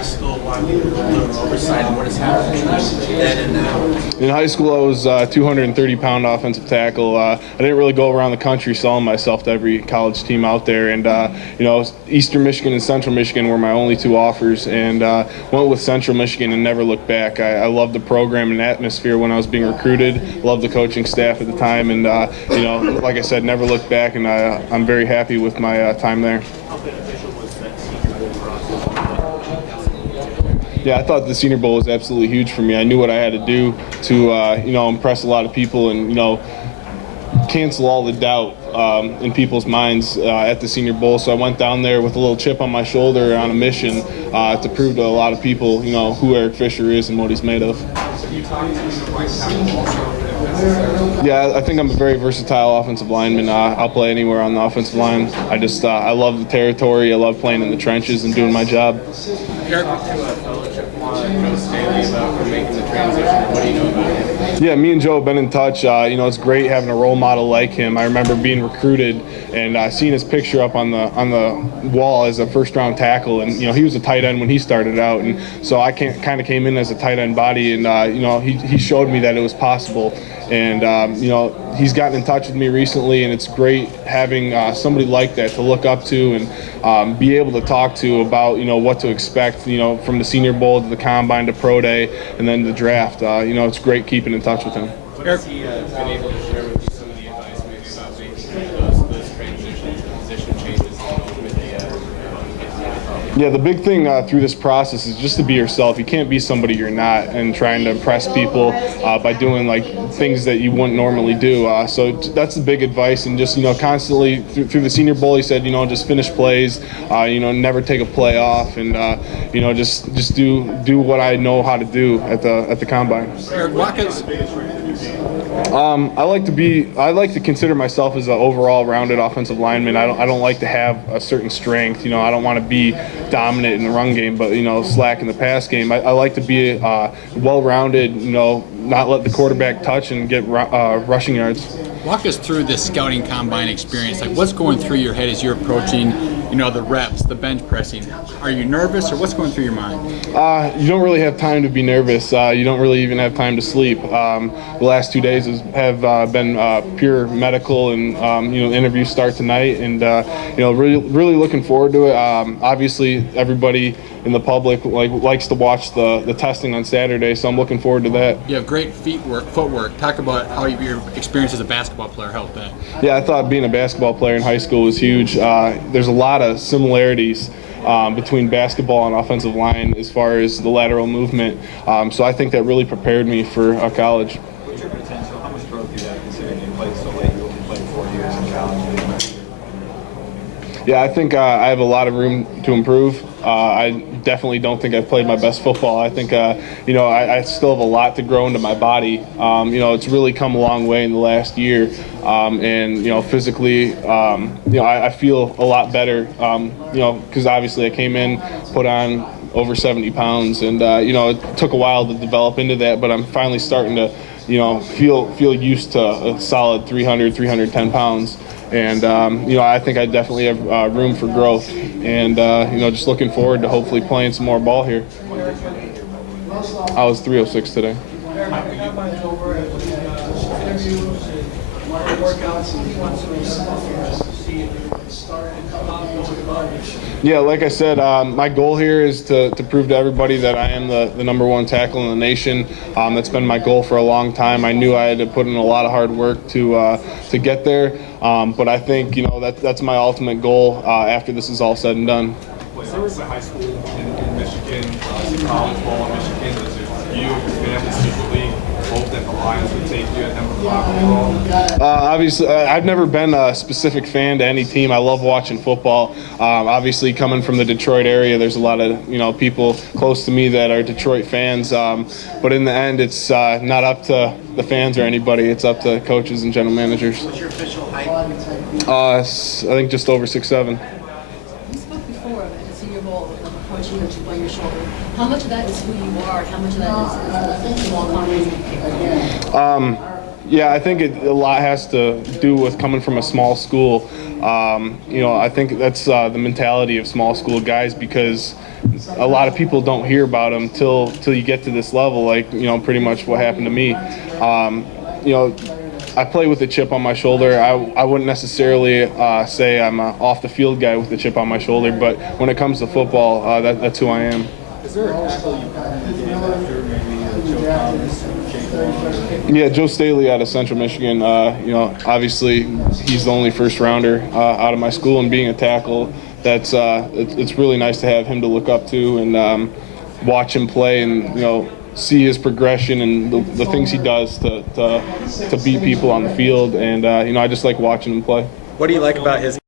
high school, why the oversight, and what has happened then and now? In high school, I was 230-pound offensive tackle. I didn't really go around the country selling myself to every college team out there. And, Eastern Michigan and Central Michigan were my only two offers. And went with Central Michigan and never looked back. I loved the program and atmosphere when I was being recruited. Loved the coaching staff at the time. And, like I said, never looked back. And I'm very happy with my time there. How beneficial was that Senior Bowl process? Yeah, I thought the Senior Bowl was absolutely huge for me. I knew what I had to do to, impress a lot of people and, cancel all the doubt in people's minds at the Senior Bowl. So I went down there with a little chip on my shoulder on a mission to prove to a lot of people, who Eric Fisher is and what he's made of. Yeah, I think I'm a very versatile offensive lineman. I'll play anywhere on the offensive line. I love the territory. I love playing in the trenches and doing my job. Eric went to a fellowship on Coach Staley about making the transition. What do you know about him? Yeah, me and Joe have been in touch. It's great having a role model like him. I remember being recruited and seeing his picture up on the wall as a first-round tackle. And, he was a tight end when he started out. And so I kind of came in as a tight end body. And, he showed me that it was possible. And, he's gotten in touch with me recently, and it's great having somebody like that to look up to and be able to talk to about, what to expect, from the Senior Bowl to the Combine to Pro Day and then the draft. It's great keeping in touch with him. What has he been able to share with you, some of the advice maybe about making those transitions, the position changes, and ultimately Yeah, the big thing through this process is just to be yourself. You can't be somebody you're not and trying to impress people by doing things that you wouldn't normally do. So that's the big advice, and just constantly through the Senior Bowl, he said just finish plays, never take a play off, and just do what I know how to do at the combine. Eric, Watkins. I like to consider myself as an overall rounded offensive lineman. I don't like to have a certain strength. I don't want to be dominant in the run game, but slack in the pass game. I like to be well-rounded. Not let the quarterback touch and get rushing yards. Walk us through this scouting combine experience. What's going through your head as you're approaching, the reps, the bench pressing? Are you nervous, or what's going through your mind? You don't really have time to be nervous. You don't really even have time to sleep. The last 2 days have been pure medical, and interviews start tonight, and really looking forward to it. Obviously, everybody in the public likes to watch the testing on Saturday, so I'm looking forward to that. You have great footwork. Talk about how your experience as a basketball player helped that. Yeah, I thought being a basketball player in high school was huge. There's a lot of similarities between basketball and offensive line as far as the lateral movement. So I think that really prepared me for college. What's your potential? How much growth do you have considering you played so late? You only played 4 years in college. Yeah, I think I have a lot of room to improve. I definitely don't think I've played my best football. I think, I still have a lot to grow into my body. It's really come a long way in the last year. And physically, I feel a lot better, because obviously I came in, put on over 70 pounds, and, it took a while to develop into that, but I'm finally starting to, feel used to a solid 310 pounds. And, I think I definitely have room for growth. And, just looking forward to hopefully playing some more ball here. I was 306 today. Yeah, like I said, my goal here is to prove to everybody that I am the number one tackle in the nation. That's been my goal for a long time. I knew I had to put in a lot of hard work to get there, but I think that's my ultimate goal after this is all said and done. What's the high school in Michigan, college ball in Michigan? Does you, your family, secretly hope that the Lions would take you at number 5 overall? Obviously, I've never been a specific fan to any team. I love watching football. Obviously, coming from the Detroit area, there's a lot of people close to me that are Detroit fans. But in the end, it's not up to the fans or anybody. It's up to coaches and general managers. What's your official height? I think just over 6'7". You spoke before at the Senior Bowl of the coaching and chip on your shoulder. How much of that is who you are, and how much of that is the long confidence? Yeah, I think a lot has to do with coming from a small school. I think that's the mentality of small school guys, because a lot of people don't hear about them till you get to this level, like, pretty much what happened to me. I play with a chip on my shoulder. I wouldn't necessarily say I'm an off the field guy with a chip on my shoulder, but when it comes to football, that's who I am. Is there a tackle you gave after maybe Joe Thomas or Jake Long? Yeah, Joe Staley out of Central Michigan. Obviously he's the only first rounder out of my school, and being a tackle, it's really nice to have him to look up to and watch him play, and see his progression and the things he does to beat people on the field, and I just like watching him play. What do you like about his